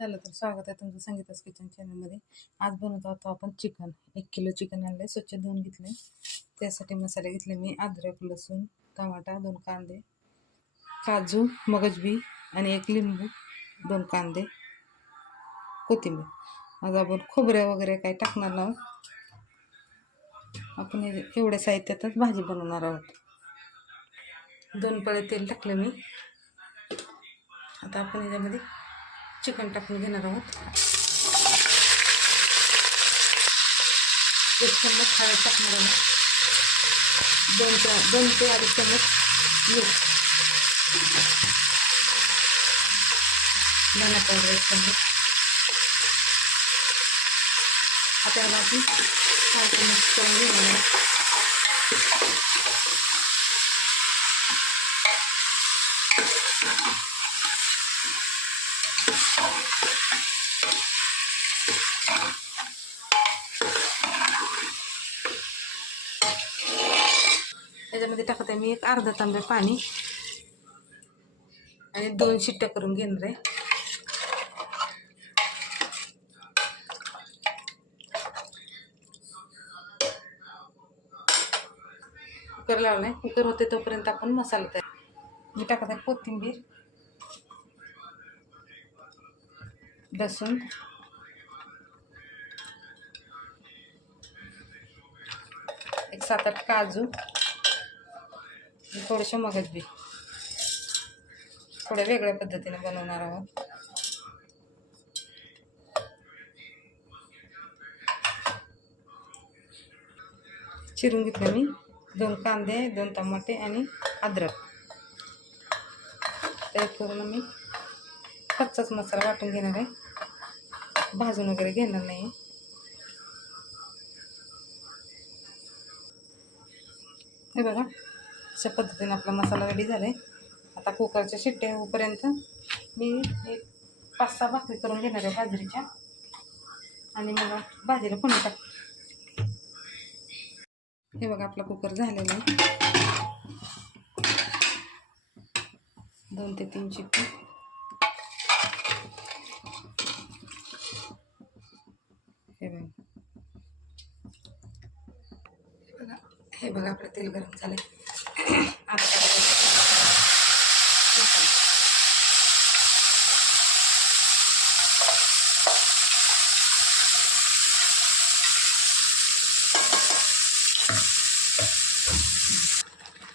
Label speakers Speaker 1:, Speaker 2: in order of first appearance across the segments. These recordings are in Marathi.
Speaker 1: चला तर स्वागत आहे तुमचं संगीतास किचन चॅनलमध्ये आज बनवत आहोत आपण चिकन. एक किलो चिकन आणले स्वच्छ धुवून घेतले त्यासाठी मसाले घेतले मी अद्रक लसूण टमाटा दोन कांदे काजू मगजबी आणि एक लिंबू दोन कांदे कोथिंबीर. आज आपण खोबऱ्या वगैरे काही टाकणार आहोत. आपण एवढ्या साहित्यातच भाजी बनवणार आहोत. दोन पळे तेल टाकलं मी. आता आपण याच्यामध्ये चिकन टाकून घेणार आहोत एक चम्मच हळद टाकणार आहोत दोन चा दोन ते अडीच चम्मच मीठ धना पावडर एक चम्मच। आता याला आपण छान चम्मच करून घेणार आहोत त्याच्यामध्ये टाकत आहे मी एक अर्धा तांबे पाणी. आणि दोन शिट्ट्या करून घेणार आहे. कुकर लावलाय. कुकर होते तोपर्यंत आपण मसाला तयार मी टाकत आहे कोथिंबीर लसूण. एक सात आठ काजू. थोडेसे मगज बी. थोड्या वेगळ्या पद्धतीने बनवणार आहोत. चिरून घेतलं मी. दोन कांदे दोन टमाटे आणि अद्रक. ते पूर्ण मी कच्चाच मसाला वाटून घेणार आहे. भाजून वगैरे घेणार नाही. हे बघा. अशा पद्धतीने आपला मसाला रेडी झाला आहे आता कुकरच्या शिट्टे होईपर्यंत मी एक पाच सहा भाकरी करून घेणार आहे बाजरीच्या. आणि मला भाजीला पुन्हा टाक हे बघा आपला कुकर झालेला आहे. दोन ते तीन शिट्टी. हे बघा. हे बघा हे बघा आपलं तेल गरम झालं आहे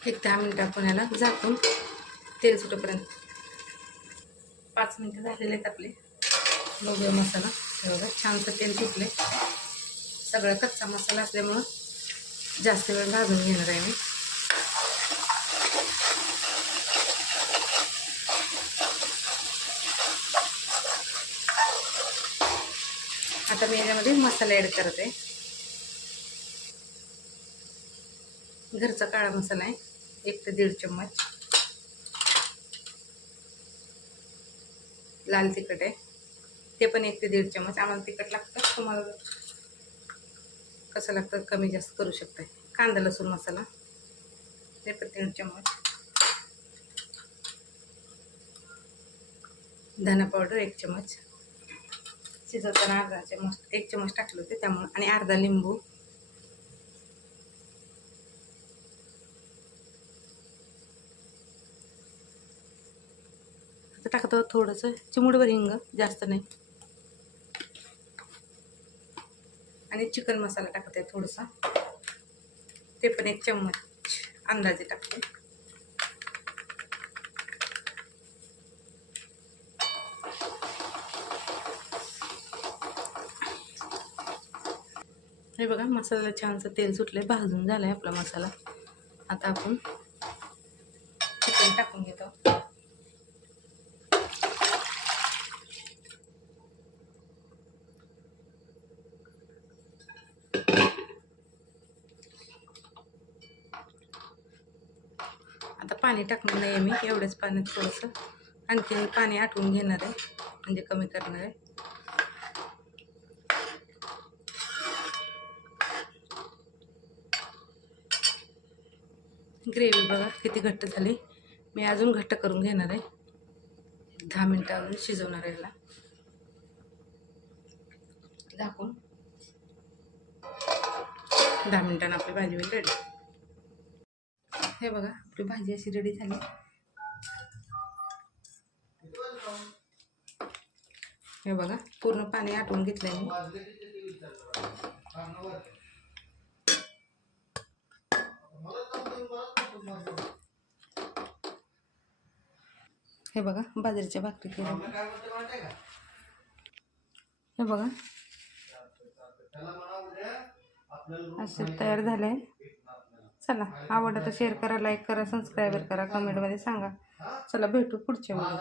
Speaker 1: एक दहा मिनटं आपण याला झाकून तेल सुटेपर्यंत. पाच मिनटं झालेले आहेत आपले. बघूया मसाला हे बघा छानसं तेल सुटले सगळं कच्चा मसाला असल्यामुळं जास्त वेळ भाजून घेणार आहे मी. आता मी याच्यामध्ये मसाला ॲड करत. आहे घरचा काळा मसाला आहे. एक ते दीड चम्मच. लाल तिखट आहे. ते पण एक ते दीड चम्मच. आम्हाला तिखट लागतं. तुम्हाला कसं लागतं कमी जास्त करू शकताय. कांदा लसूण मसाला. ते पण दीड चम्मच. धना पावडर एक चम्मच. शिजवताना अर्धा चमच एक चम्मच टाकले होते त्यामुळं. आणि अर्धा लिंबू. आता टाकत आहोत थोडंसं चिमुडभर हिंग जास्त नाही. आणि चिकन मसाला टाकत आहे ते पण एक चम्मच अंदाजे टाकते. हे बघा मसाला छानसं तेल सुटले भाजून झालं आहे आपला मसाला. आता आपण चिकन टाकून घेतो. आता पाणी टाकणार नाही आहे मी एवढ्याच पाण्यात थोडंसं. आणखीन पाणी आटवून घेणार आहे म्हणजे कमी करणार आहे. ग्रेव्ही बघा किती घट्ट झाली. मी अजून घट्ट करून घेणार आहे. दहा मिनटं अजून शिजवणार आहे याला. झाकून. दहा मिनटानं आपली भाजी होईल रेडी हे बघा आपली भाजी अशी रेडी झाली. हे बघा पूर्ण पाणी आटवून घेतलंय मी. हे बघा बाजरीच्या भाकरी केल्या. हे बघा. असे तयार झाले. चला आवडलं तर शेअर करा लाईक करा सबस्क्राईबर करा कमेंटमध्ये सांगा. चला भेटू पुढच्या वेळी.